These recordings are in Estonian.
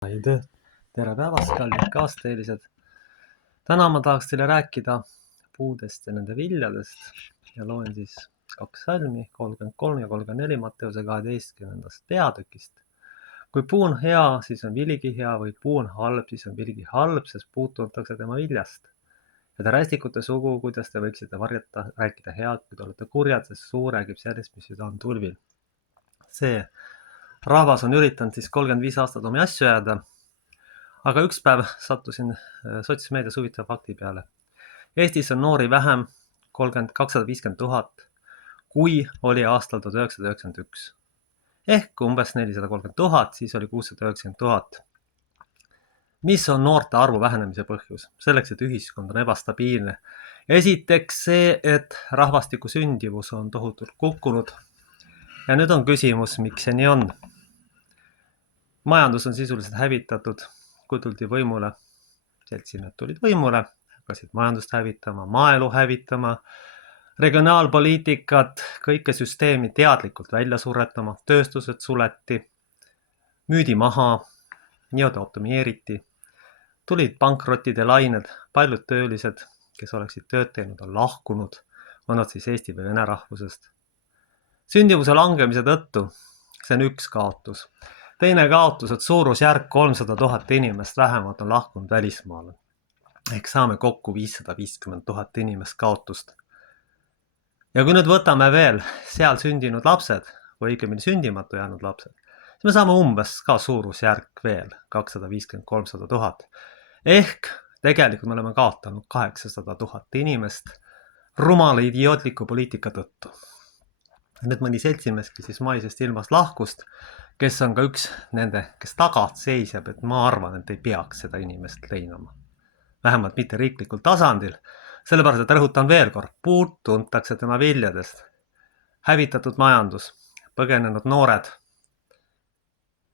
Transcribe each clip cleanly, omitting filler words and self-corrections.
Tere päevast, kallid kaasteelised! Täna ma tahaks teile rääkida puudest ja nende viljadest ja loen siis 2 salmi, 33 ja 34 Matteuse 12. peatükist. Kui puu on hea, siis on viligi hea, või puu on halb, siis on viligi halb, sest puud tuntakse tema viljast. Ja te rästikute sugu, kuidas te võiksite rääkida head, kui te olete kurjad, sest suu räägib sellest, mis süda on tulvil. See rahvas on üritanud siis 35 aastat omi asju ajada, aga üks päev sattusin sotsmeedias huvitava fakti peale. Eestis on noori vähem 250 000, kui oli aastal 1991. Ehk umbes 430 000, siis oli 690 000. Mis on noorte arvu vähenemise põhjus? Selleks, et ühiskond on ebastabiilne. Esiteks see, et rahvastiku sündivus on tohutult kukkunud. Ja nüüd on küsimus, miks see nii on. Majandus on sisuliselt hävitatud, kui tuldi võimule. Seltsimehed tulid võimule, hakkasid majandust hävitama, maaelu hävitama, regionaalpoliitikat, kõike süsteemi teadlikult välja suretama, tööstused suleti, müüdi maha, nii-öelda optimeeriti, tulid pankrotide lained, paljud töölised, kes oleksid tööd teinud, on lahkunud, on nad siis Eesti või vene rahvusest. Sündivuse langemise tõttu, see on üks kaotus. Teine kaotus, et suurusjärk 300 000 inimest vähemalt on lahkunud välismaale. Ehk saame kokku 550 000 inimest kaotust. Ja kui nüüd võtame veel seal sündinud lapsed, või õigemini sündimatu jäänud lapsed, siis me saame umbes ka suurusjärk veel 250-300 000. Ehk tegelikult me oleme kaotanud 800 000 inimest rumala idiootliku poliitika tõttu. Nüüd mõni seltsimeeski siis maisest ilmast lahkust, kes on ka üks nende, kes tagant seisab, et ma arvan, et ei peaks seda inimest leinama. Vähemalt mitte riiklikul tasandil, sellepärast, et rõhutan veel kord, puud tuntakse tema viljadest. Hävitatud majandus, põgenenud noored.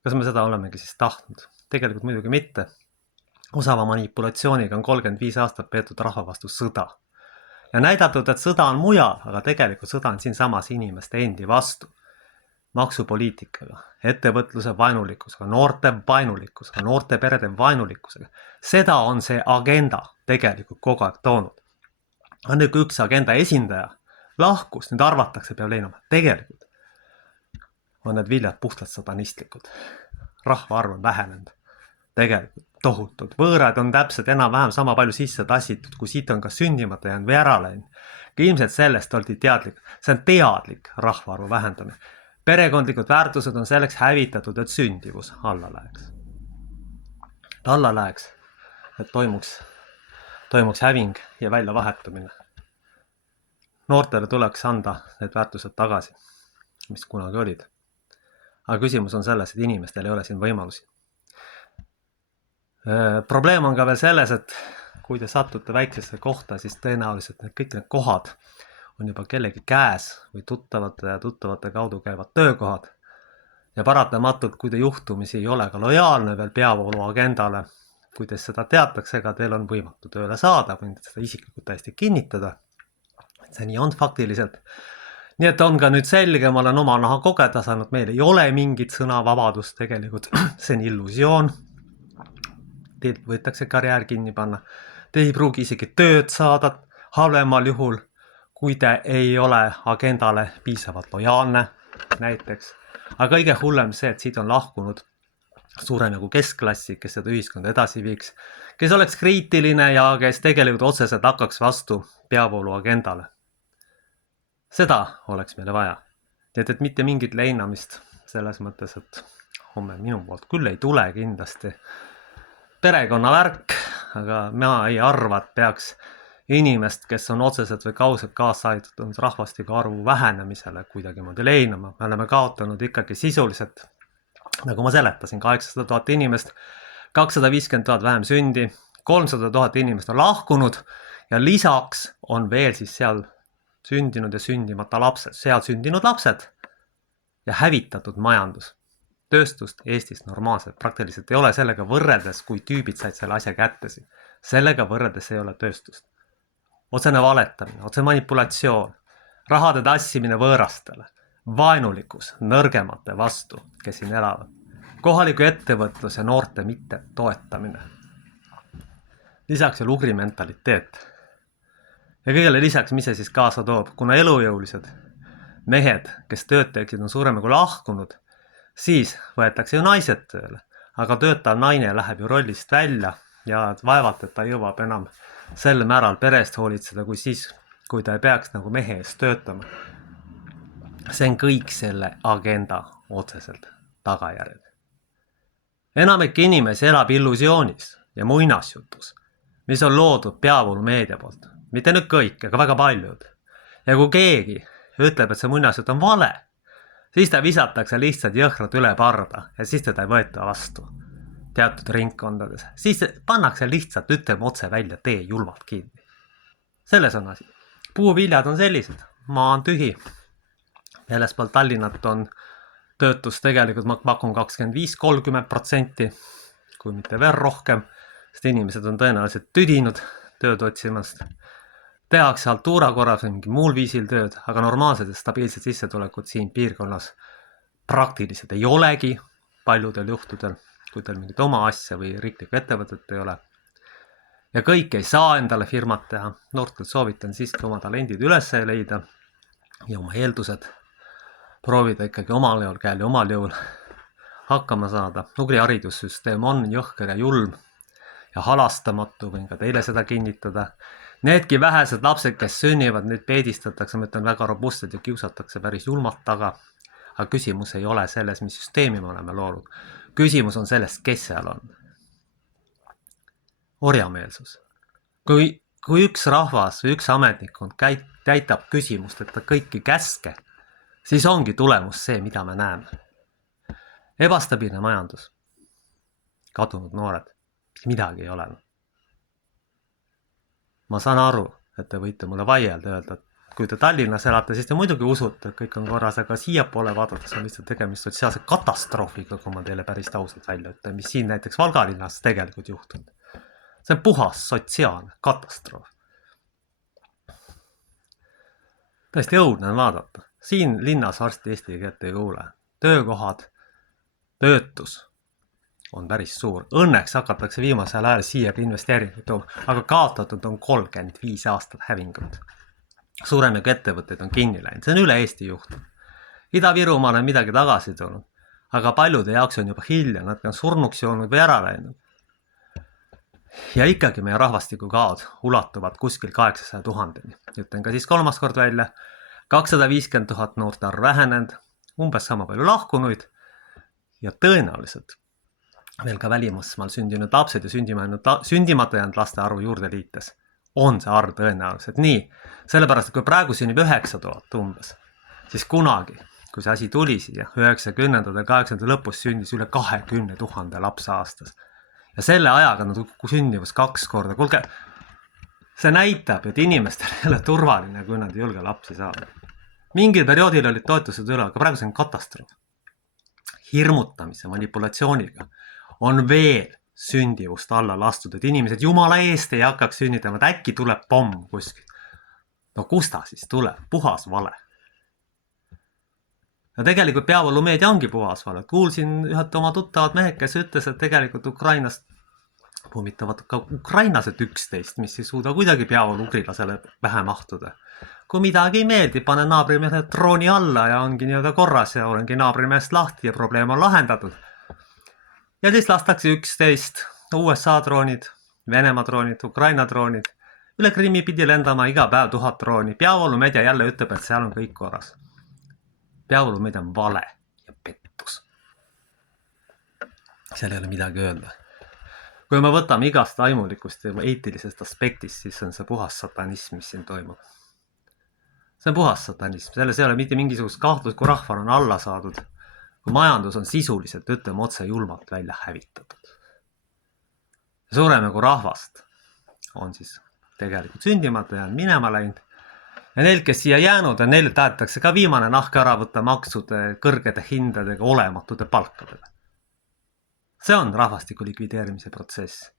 Kas me seda olemegi siis tahtnud? Tegelikult muidugi mitte. Osava manipulatsiooniga on 35 aastat peetud rahva vastu sõda. Ja näidatud, et sõda on mujal, aga tegelikult sõda on siin samas inimeste endi vastu. Maksupoliitikaga, ettevõtluse vaenulikkusega, noorte vaenulikkusega, noorte perede vaenulikkusega. Seda on see agenda tegelikult kogu aeg toonud. On nüüd üks agenda esindaja lahkus, nüüd arvatakse peab leinama. Tegelikult on need viljad puhtalt satanistlikud. Rahva arv on vähenenud. Tegelikult tohutult. Võõrad on täpselt enam-vähem sama palju sisse tassitud, kui siit on ka sündimata jäänud või ära läinud. Ilmselt sellest oldi teadlik. See on teadlik rahvaarvu vähendamine. Perekondlikud väärtused on selleks hävitatud, et sündivus alla läheks. Alla läheks, et toimuks häving ja välja vahetumine. Noortele tuleks anda need väärtused tagasi, mis kunagi olid. Aga küsimus on selles, et inimestel ei ole siin võimalusi. Probleem on ka veel selles, et kui te satute väiksesse kohta, siis tõenäoliselt kõik need kohad on juba kellegi käes või tuttavate kaudu käivad töökohad. Ja paratamatult, kui te juhtumisi ei ole ka lojaalne veel peavoolu agendale, kui te seda teatakse, ega teil on võimatu tööle saada, võin seda isiklikult täiesti kinnitada. See nii on faktiliselt. Nii et on ka nüüd selge, ma olen oma naha kogeda saanud, meil ei ole mingit sõnavabadust tegelikult, see on illusioon. Teilt võetakse karjäär kinni panna. Te ei pruugi isegi tööd saada halvemal juhul, kui te ei ole agendale piisavalt lojaalne näiteks. Aga kõige hullem see, et siit on lahkunud suure nagu keskklassi, kes seda ühiskonda edasi viiks, kes oleks kriitiline ja kes tegelikult otseselt hakkaks vastu peavoolu agendale. Seda oleks meile vaja. Nii et mitte mingit leinamist selles mõttes, et homme minu poolt küll ei tule kindlasti perekonna värk, aga ma ei arva, et peaks inimest, kes on otseselt või kaudselt kaasa aidanud rahvastiku arvu vähenemisele kuidagi moodi leinama. Me oleme kaotanud ikkagi sisuliselt, nagu ma seletasin, 800 000 inimest, 250 000 vähem sündi, 300 000 inimest on lahkunud ja lisaks on veel siis seal sündinud ja sündimata lapsed, seal sündinud lapsed ja hävitatud majandus. Tööstust Eestis normaalselt praktiliselt ei ole sellega võrreldes, kui tüübid said selle asja kättesi. Sellega võrreldes ei ole tööstust. Otsene valetamine, otse manipulatsioon, rahade tassimine võõrastele, vaenulikkus nõrgemate vastu, kes siin elavad. kohaliku ettevõtluse noorte mitte toetamine. Lisaks veel ugri mentaliteet. Ja kõigele lisaks, mis see siis kaasa toob, kuna elujõulised mehed, kes tööd teeksid, on suurema kui lahkunud, siis võetakse ju naised tööle, aga töötav naine läheb ju rollist välja ja vaevalt, et ta jõuab enam sel määral perest hoolitseda, kui siis, kui ta ei peaks nagu mehe eest töötama. See on kõik selle agenda otseselt tagajärjed. Enamik inimesi elab illusioonis ja muinasjutus, mis on loodud peavoolumeedia poolt. Mitte nüüd kõik, aga väga paljud. Ja kui keegi ütleb, et see muinasjutt on vale, siis ta visatakse lihtsalt jõhkralt üle parda ja siis teda ei võeta vastu teatud ringkondades. Siis pannakse lihtsalt, ütleme otse välja, tee julmalt kinni. Selles on asi. Puuviljad on sellised. Maa on tühi. Väljaspool Tallinnat on töötus tegelikult, ma pakun 25-30%, kui mitte veel rohkem, sest inimesed on tõenäoliselt tüdinud tööd otsimast. Tehakse altuura korras või mingi muul viisil tööd, aga normaalsed ja stabiilsed sissetulekud siin piirkonnas praktiliselt ei olegi paljudel juhtudel, kui teil mingit oma asja või riiklikku ettevõtet ei ole. Ja kõik ei saa endale firmat teha. Noortelt soovitan siiski oma talendid üles leida ja oma eeldused proovida ikkagi omal jõul käel ja omal jõul hakkama saada. Ugri haridussüsteem on jõhker ja julm ja halastamatu, võin ka teile seda kinnitada. Needki vähesed lapsed, kes sünnivad, nüüd peedistatakse, ma ütlen väga robustsed ja kiusatakse päris julmalt taga. Aga küsimus ei ole selles, mis süsteemi me oleme loonud. Küsimus on sellest, kes seal on. Orjameelsus. Kui üks rahvas või üks ametnikkond täitab küsimust, et ta kõiki käske, siis ongi tulemus see, mida me näeme. Ebastabiilne majandus. Kadunud noored. Midagi ei ole. Ma saan aru, et te võite mulle vaielda öelda, et kui te Tallinnas elate, siis te muidugi usute, et kõik on korras, aga siia poole vaadates on lihtsalt tegemist sotsiaalse katastroofiga, kui ma teile päris ausalt välja ütlen, mis siin näiteks Valga linnas tegelikult juhtunud. See on puhas sotsiaalne katastroof. Tõesti õudne on vaadata. Siin linnas varsti eesti keelt ei kuule. Töökohad, töötus on päris suur. Õnneks hakatakse viimasel ajal siia investeeringuid tooma, aga kaotatud on 35 aastat hävingut. Suuremegi ettevõtteid on kinni läinud. See on üle Eesti juhtum. Ida-Virumaal on midagi tagasi tulnud, aga paljude jaoks on juba hilja, nad on surnuks joonud või ära läinud. Ja ikkagi meie rahvastiku kaod ulatuvad kuskil 800 000. Ütlen ka siis kolmas kord välja, 250 000 noorte arv vähenenud, umbes sama palju lahkunuid ja tõenäoliselt veel ka välimusmaal sündinud lapsed ja sündimata jäänud laste arvu juurde liites on see arv tõenäoliselt nii. Sellepärast, et kui praegu sünnib 9000 umbes, siis kunagi, kui see asi tuli siia, 90. ja 80. lõpus sündis üle 20 000 lapse aastas. Ja selle ajaga nad sünnivus 2 korda. Kuulge, see näitab, et inimestel ei ole turvaline, kui nad ei julge lapsi saada. Mingil perioodil olid toetused üle, aga praegu see on katastroof. Hirmutamise, manipulatsiooniga on veel sündivust alla lastud, et inimesed jumala eest ei hakkaks sünnitama, et äkki tuleb pomm kuskil. No kust ta siis tuleb? Puhas vale. Ja tegelikult peavoolumeedia ongi puhas vale. Kuulsin ühed oma tuttavad mehed, kes ütles, et tegelikult Ukrainast pommitavad ka ukrainlased 11, mis ei suuda kuidagi peavoolu ugrilasele vähe mahtuda. Kui midagi ei meeldi, pane naabrimehe drooni alla ja ongi nii-öelda korras ja olengi naabrimehest lahti ja probleem on lahendatud. Ja siis lastakse 11 USA droonid, Venemaa droonid, Ukraina droonid. Üle Krimmi pidi lendama iga päev 1000 drooni. Peavoolumeedia jälle ütleb, et seal on kõik korras. Peavoolumeedia on vale ja pettus. Seal ei ole midagi öelda. Kui me võtame igast aimulikust ja eetilisest aspektist, siis on see puhas satanism, mis siin toimub. See on puhas satanism. Selles ei ole mitte mingisugust kahtlust, kui rahval on alla saadud. Kui majandus on sisuliselt, ütleme otse julmalt välja hävitatud. Suurema kui rahvast on siis tegelikult sündimata ja minema läinud. Ja neil, kes siia jäänud on, neil tahetakse ka viimane nahk ära võtta maksude, kõrgede hindadega, olematute palkadega. See on rahvastiku likvideerimise protsess.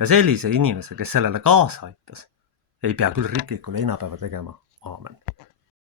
Ja sellise inimese, kes sellele kaasa aitas, ei pea küll riiklikule leinapäeva tegema. Aamen.